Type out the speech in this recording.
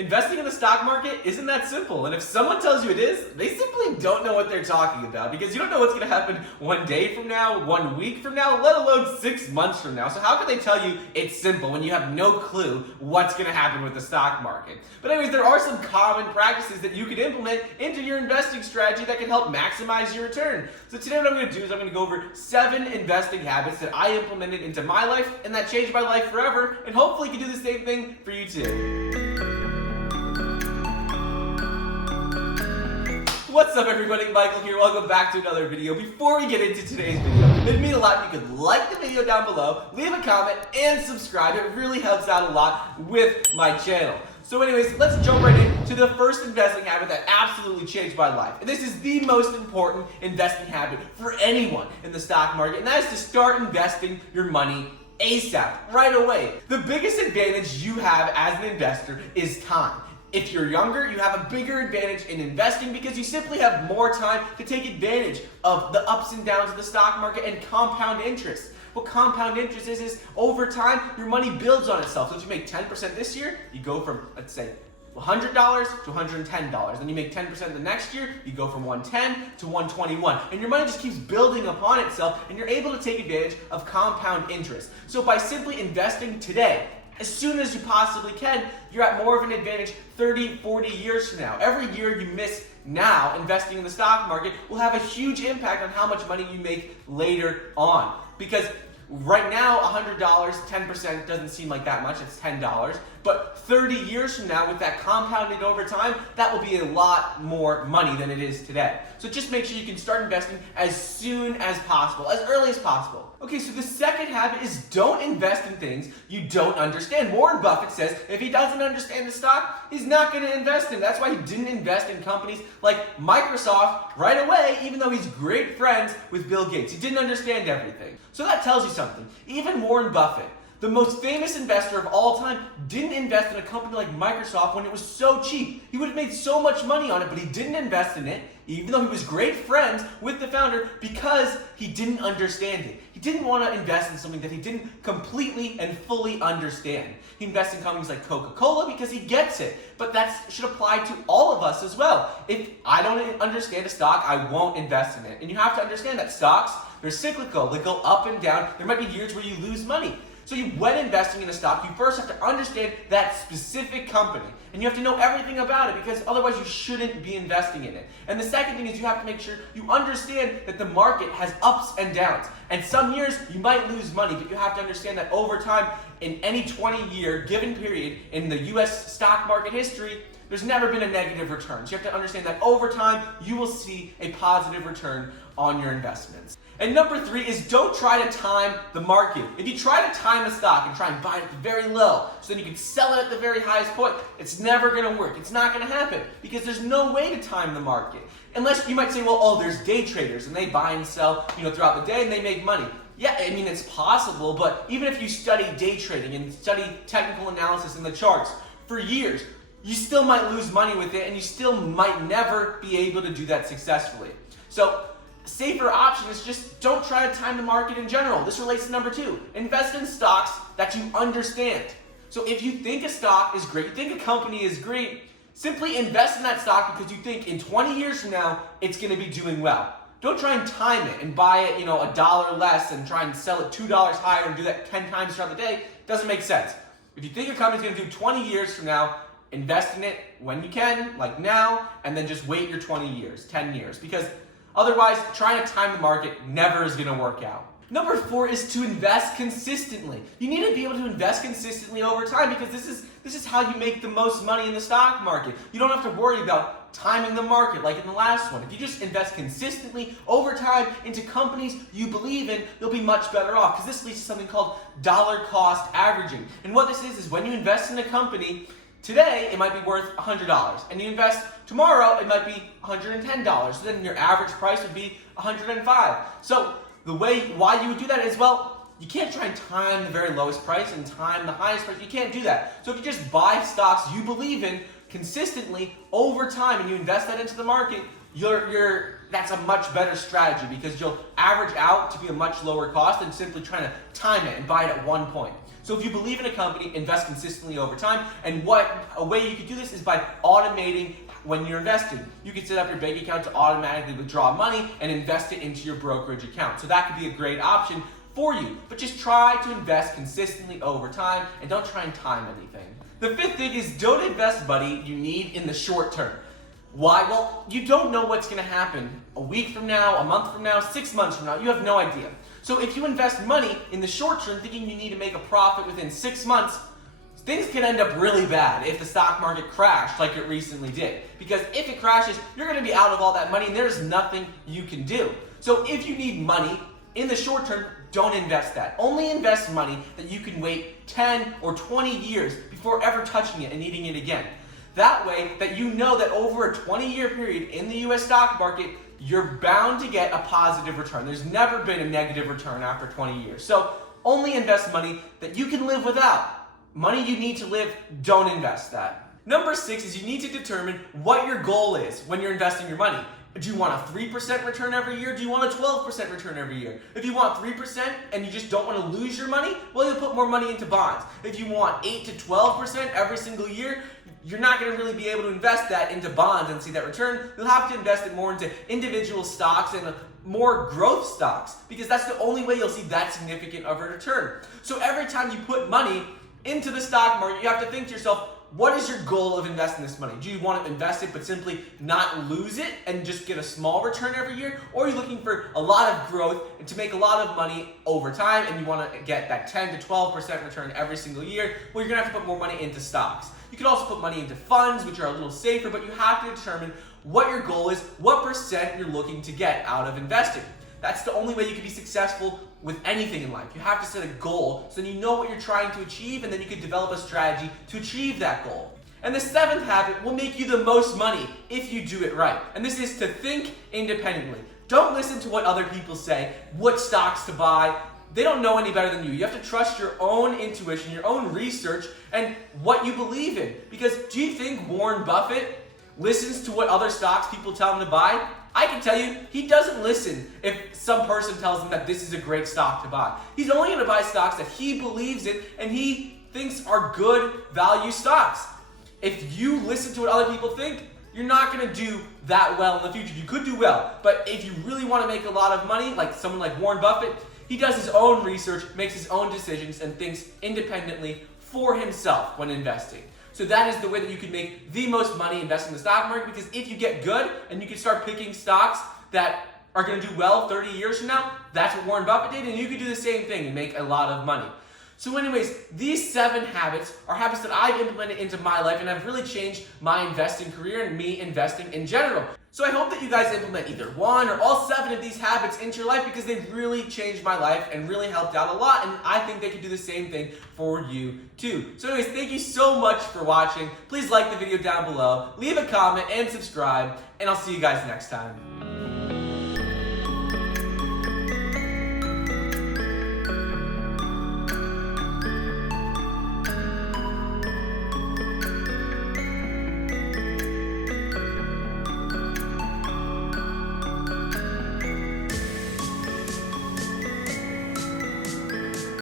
Investing in the stock market isn't that simple, and if someone tells you it is, they simply don't know what they're talking about, because you don't know what's going to happen one day from now, 1 week from now, let alone 6 months from now. So how can they tell you it's simple when you have no clue what's going to happen with the stock market? But anyways, there are some common practices that you can implement into your investing strategy that can help maximize your return. So today what I'm going to do is I'm going to go over 7 investing habits that I implemented into my life and that changed my life forever, and hopefully you can do the same thing for you too. What's up everybody, Michael here, welcome back to another video. Before we get into today's video, it'd mean a lot if you could like the video down below, leave a comment, and subscribe. It really helps out a lot with my channel. So anyways, let's jump right into the first investing habit that absolutely changed my life. And this is the most important investing habit for anyone in the stock market, and that is to start investing your money ASAP, right away. The biggest advantage you have as an investor is time. If you're younger, you have a bigger advantage in investing because you simply have more time to take advantage of the ups and downs of the stock market and compound interest. What compound interest is over time, your money builds on itself. So if you make 10% this year, you go from, let's say, $100 to $110. Then you make 10% the next year, you go from $110 to $121. And your money just keeps building upon itself, and you're able to take advantage of compound interest. So by simply investing today, as soon as you possibly can, you're at more of an advantage 30, 40 years from now. Every year you miss now investing in the stock market will have a huge impact on how much money you make later on. Because right now, $100, 10% doesn't seem like that much, it's $10. But 30 years from now, with that compounded over time, that will be a lot more money than it is today. So just make sure you can start investing as soon as possible, as early as possible. Okay, so the second habit is don't invest in things you don't understand. Warren Buffett says if he doesn't understand the stock, he's not going to invest in it. That's why he didn't invest in companies like Microsoft right away, even though he's great friends with Bill Gates. He didn't understand everything. So that tells you something. Even Warren Buffett, the most famous investor of all time, didn't invest in a company like Microsoft when it was so cheap. He would have made so much money on it, but he didn't invest in it, even though he was great friends with the founder, because he didn't understand it. He didn't want to invest in something that he didn't completely and fully understand. He invests in companies like Coca-Cola because he gets it, but that should apply to all of us as well. If I don't understand a stock, I won't invest in it. And you have to understand that stocks, they're cyclical, they go up and down. There might be years where you lose money. So when investing in a stock, you first have to understand that specific company. And you have to know everything about it, because otherwise you shouldn't be investing in it. And the second thing is you have to make sure you understand that the market has ups and downs. And some years you might lose money, but you have to understand that over time, in any 20-year given period in the US stock market history, there's never been a negative return. So you have to understand that over time, you will see a positive return on your investments. And number 3 is don't try to time the market. If you try to time a stock and try and buy it at the very low, so then you can sell it at the very highest point, it's never gonna work. It's not gonna happen, because there's no way to time the market. Unless you might say, well, oh, there's day traders and they buy and sell, throughout the day and they make money. Yeah, I mean, it's possible, but even if you study day trading and study technical analysis in the charts for years, you still might lose money with it, and you still might never be able to do that successfully. So, safer option is just don't try to time the market in general. This relates to number 2. Invest in stocks that you understand. So if you think a stock is great, you think a company is great, simply invest in that stock because you think in 20 years from now, it's going to be doing well. Don't try and time it and buy it, $1 less and try and sell it $2 higher and do that 10 times throughout the day. It doesn't make sense. If you think your company's going to do 20 years from now, invest in it when you can, like now, and then just wait your 20 years, 10 years, because otherwise, trying to time the market never is going to work out. Number 4 is to invest consistently. You need to be able to invest consistently over time, because this is how you make the most money in the stock market. You don't have to worry about timing the market like in the last one. If you just invest consistently over time into companies you believe in, you'll be much better off, because this leads to something called dollar cost averaging. And what this is when you invest in a company, today, it might be worth $100, and you invest tomorrow, it might be $110. So then your average price would be $105. So why you would do that is, well, you can't try and time the very lowest price and time the highest price. You can't do that. So if you just buy stocks you believe in consistently over time and you invest that into the market, that's a much better strategy, because you'll average out to be a much lower cost than simply trying to time it and buy it at one point. So So if you believe in a company, invest consistently over time. And a way you could do this is by automating when you're investing. You can set up your bank account to automatically withdraw money and invest it into your brokerage account. So that could be a great option for you. But just try to invest consistently over time and don't try and time anything. The fifth thing is don't invest money you need in the short term. Why? Well, you don't know what's going to happen a week from now, a month from now, 6 months from now. You have no idea. So if you invest money in the short term thinking you need to make a profit within 6 months, things can end up really bad if the stock market crashed like it recently did. Because if it crashes, you're going to be out of all that money and there's nothing you can do. So if you need money in the short term, don't invest that. Only invest money that you can wait 10 or 20 years before ever touching it and needing it again. That way that you know that over a 20-year period in the US stock market, you're bound to get a positive return. There's never been a negative return after 20 years. So only invest money that you can live without. Money you need to live, don't invest that. Number 6 is you need to determine what your goal is when you're investing your money. Do you want a 3% return every year? Do you want a 12% return every year? If you want 3% and you just don't want to lose your money, well, you'll put more money into bonds. If you want 8 to 12% every single year, you're not going to really be able to invest that into bonds and see that return. You'll have to invest it more into individual stocks and more growth stocks because that's the only way you'll see that significant of a return. So every time you put money into the stock market, you have to think to yourself, what is your goal of investing this money? Do you want to invest it but simply not lose it and just get a small return every year? Or are you looking for a lot of growth and to make a lot of money over time and you want to get that 10 to 12% return every single year? Well, you're going to have to put more money into stocks. You can also put money into funds, which are a little safer, but you have to determine what your goal is, what percent you're looking to get out of investing. That's the only way you can be successful with anything in life. You have to set a goal so then you know what you're trying to achieve and then you can develop a strategy to achieve that goal. And the 7th habit will make you the most money if you do it right. And this is to think independently. Don't listen to what other people say, what stocks to buy. They don't know any better than you. You have to trust your own intuition, your own research, and what you believe in. Because do you think Warren Buffett listens to what other stocks people tell him to buy? I can tell you, he doesn't listen if some person tells him that this is a great stock to buy. He's only going to buy stocks that he believes in and he thinks are good value stocks. If you listen to what other people think, you're not going to do that well in the future. You could do well, but if you really want to make a lot of money, like someone like Warren Buffett, he does his own research, makes his own decisions, and thinks independently for himself when investing. So that is the way that you can make the most money investing in the stock market, because if you get good and you can start picking stocks that are going to do well 30 years from now, that's what Warren Buffett did, and you can do the same thing and make a lot of money. So anyways, these 7 habits are habits that I've implemented into my life and have really changed my investing career and me investing in general. So I hope that you guys implement either one or all 7 of these habits into your life because they've really changed my life and really helped out a lot, and I think they can do the same thing for you too. So anyways, thank you so much for watching. Please like the video down below, leave a comment and subscribe, and I'll see you guys next time.